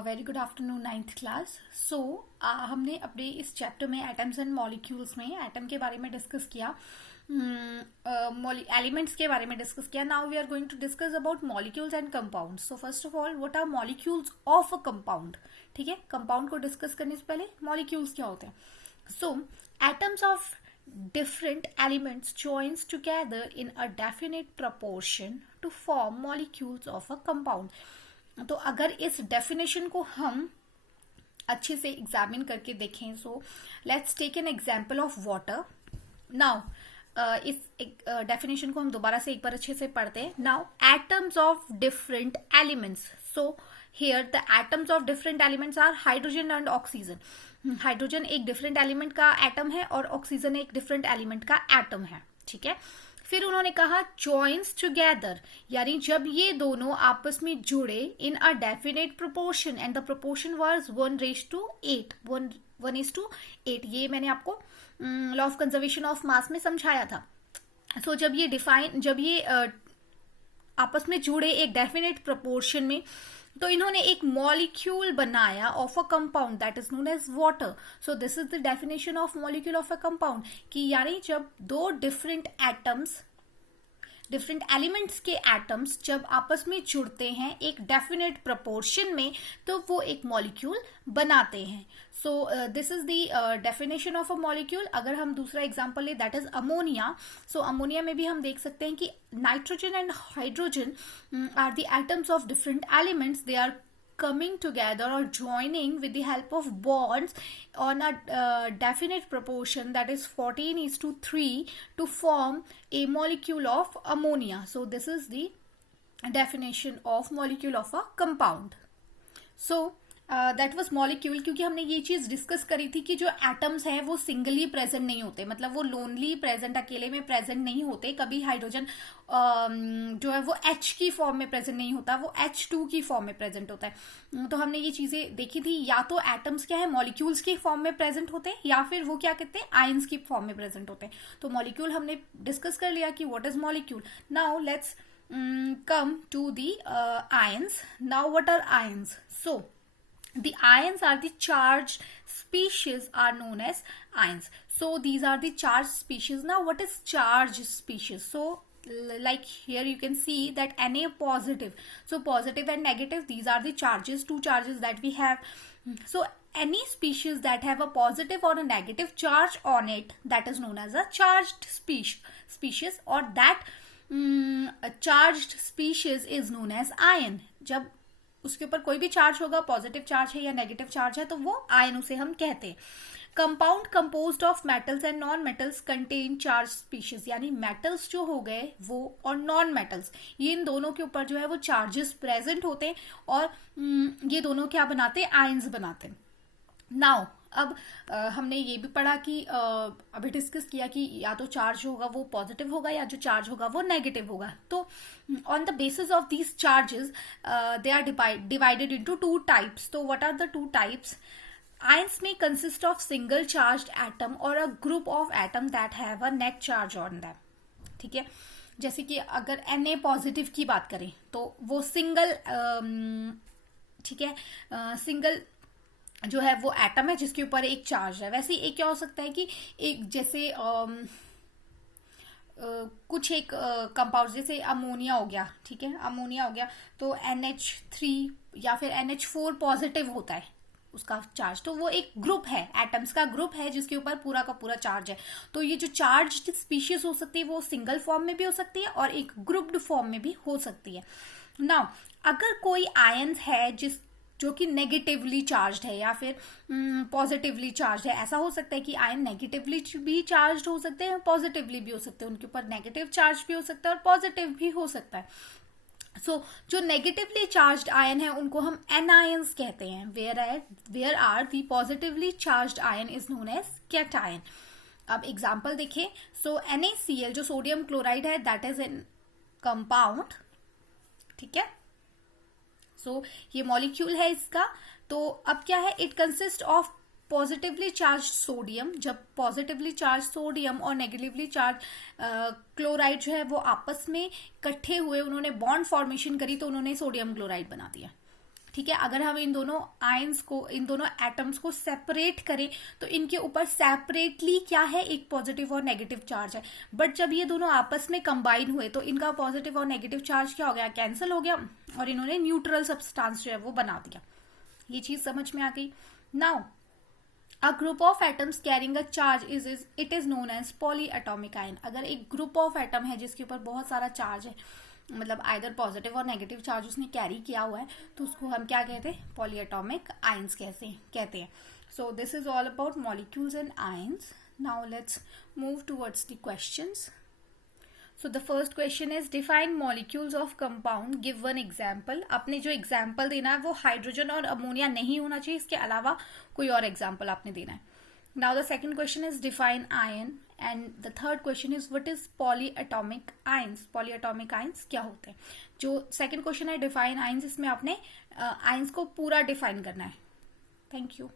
Very good afternoon ninth class. So हमने अपने इस चैप्टर में एटम्स एंड मॉलिक्यूल्स में एटम के बारे में डिस्कस किया, एलिमेंट्स के बारे में डिस्कस किया। Now we are going to discuss about molecules and compounds. So first of all what are molecules of a compound. ठीक है, कंपाउंड को डिस्कस करने से पहले मॉलिक्यूल्स क्या होते हैं। So atoms of different elements joins together in a definite proportion to form molecules of a compound। तो अगर इस डेफिनेशन को हम अच्छे से एग्जामिन करके देखें, so let's take an example of water. Now इस डेफिनेशन को हम दोबारा से एक बार अच्छे से पढ़ते हैं। Now atoms of different elements. So here the atoms of different elements are hydrogen and oxygen. Hydrogen एक डिफरेंट एलिमेंट का एटम है और ऑक्सीजन एक डिफरेंट एलिमेंट का एटम है। ठीक है, फिर उन्होंने कहा जॉइंस टुगेदर, यानी जब ये दोनों आपस में जुड़े in a definite proportion and the proportion was 1:8। 1:8 ये मैंने आपको law of conservation of mass में समझाया था। सो जब ये आपस में जुड़े एक डेफिनेट प्रोपोर्शन में, तो इन्होंने एक मॉलिक्यूल बनाया of a compound that is known as water. So this is the definition of molecule of a compound, कि यानी जब दो डिफरेंट एलिमेंट्स के एटम्स जब आपस में जुड़ते हैं एक डेफिनेट प्रोपोर्शन में, तो वो एक मॉलिक्यूल बनाते हैं। So this is the definition of a molecule. अगर हम दूसरा एग्जांपल ले, that is ammonia. So ammonia में भी हम देख सकते हैं कि nitrogen and hydrogen are the atoms of different elements. They are coming together or joining with the help of bonds on a definite proportion, that is 14:3, to form a molecule of ammonia. So this is the definition of molecule of a compound. So that was molecule, क्योंकि हमने ये चीज discuss करी थी कि जो atoms हैं वो सिंगली प्रेजेंट नहीं होते, मतलब वो लोनली प्रेजेंट, अकेले में प्रेजेंट नहीं होते। कभी हाइड्रोजन जो है वो H की फॉर्म में प्रेजेंट नहीं होता, वो H2 की फॉर्म में प्रेजेंट होता है। तो हमने ये चीजें देखी थी, या तो एटम्स क्या है मॉलिक्यूल्स की फॉर्म में प्रेजेंट होते हैं, या फिर वो क्या कहते हैं आयंस की फॉर्म में प्रेजेंट होते हैं। तो मॉलिक्यूल हमने डिस्कस कर लिया कि what is molecule. Now let's come to the ions. Now what are ions? So the ions are the charged species are known as ions. So these are the charged species. Now what is charged species? So like here you can see that Na positive. So positive and negative, these are the charges, two charges that we have. So any species that have a positive or a negative charge on it, that is known as a charged species, or that charged species is known as ion. जब उसके ऊपर कोई भी charge होगा, positive charge है या negative charge है, तो वो आयन उसे हम कहते हैं। Compound composed of metals and non metals contain charge species, यानी मेटल्स जो हो गए वो और नॉन मेटल्स, ये इन दोनों के ऊपर जो है वो चार्जेस प्रेजेंट होते हैं, और ये दोनों क्या बनाते हैं, आयंस बनाते हैं। नाउ अब हमने ये भी पढ़ा कि अभी डिस्कस किया कि या तो चार्ज होगा वो पॉजिटिव होगा, या जो चार्ज होगा वो नेगेटिव होगा। तो on the basis of these charges they are divided into two types. तो what are the two types? Ions में consist of single charged atom और a group of atom that have a net charge on them. ठीक है, जैसे कि अगर Na positive की बात करें तो वो सिंगल, ठीक है, सिंगल जो है वो एटम है जिसके ऊपर एक चार्ज है। वैसे एक क्या हो सकता है कि एक जैसे कुछ एक कंपाउंड, जैसे अमोनिया हो गया, ठीक है, अमोनिया हो गया, तो NH3 या फिर NH4 पॉजिटिव होता है उसका चार्ज, तो वो एक ग्रुप है, एटम्स का ग्रुप है जिसके ऊपर पूरा का पूरा चार्ज है। तो ये जो चार्ज्ड स्पीशीज हो सकती है वो सिंगल फॉर्म में भी हो सकती है और एक ग्रुप्ड फॉर्म में भी हो सकती है। नाउ अगर कोई आयन है जो कि नेगेटिवली चार्ज्ड है या फिर पॉजिटिवली चार्ज है, ऐसा हो सकता है कि आयन नेगेटिवली भी चार्ज्ड हो सकते हैं, पॉजिटिवली भी हो सकते हैं, उनके ऊपर नेगेटिव चार्ज भी हो सकता है और पॉजिटिव भी हो सकता है। सो जो नेगेटिवली चार्ज्ड आयन है उनको हम एनायंस कहते हैं, where are the positively charged ion is known as cation. अब एग्जांपल देखें। सो NaCl जो सोडियम क्लोराइड है, दैट इज एन कंपाउंड। ठीक है, सो ये मॉलिक्यूल है इसका। तो अब क्या है, it consist of positively charge sodium. जब पॉजिटिवली चार्ज सोडियम और नेगेटिवली चार्ज क्लोराइड जो है वो आपस में इकट्ठे हुए, उन्होंने बॉन्ड फॉर्मेशन करी, तो उन्होंने सोडियम क्लोराइड बना दिया। ठीक है। अगर हम इन दोनों आयंस को, इन दोनों एटम्स को सेपरेट करें तो इनके ऊपर सेपरेटली क्या है, एक पॉजिटिव और नेगेटिव चार्ज है। बट जब ये दोनों आपस में कंबाइन हुए तो इनका पॉजिटिव और नेगेटिव चार्ज क्या हो गया, कैंसिल हो गया, और इन्होंने न्यूट्रल सब्सटेंस जो है वो बना दिया। ये चीज समझ में आ गई। Now a group of atoms carrying a charge it is known as polyatomic ion. अगर एक ग्रुप ऑफ एटम है जिसके ऊपर बहुत सारा चार्ज है, मतलब आइदर पॉजिटिव और नेगेटिव चार्ज उसने कैरी किया हुआ है, तो उसको हम क्या कहते हैं, पॉलीएटॉमिक आयंस कहते हैं। So this is all about molecules and ions. Now let's move towards the questions. So the first question is define molecules of compound, give one example। आपने जो एग्जाम्पल देना है वो हाइड्रोजन और अमोनिया नहीं होना चाहिए, इसके अलावा कोई और एग्जाम्पल आपने देना है। Now the second question is define ion and the third question is what is polyatomic ions। polyatomic ions क्या होते हैं। जो second question है define ions, इसमें आपने ions को पूरा डिफाइन करना है। Thank you.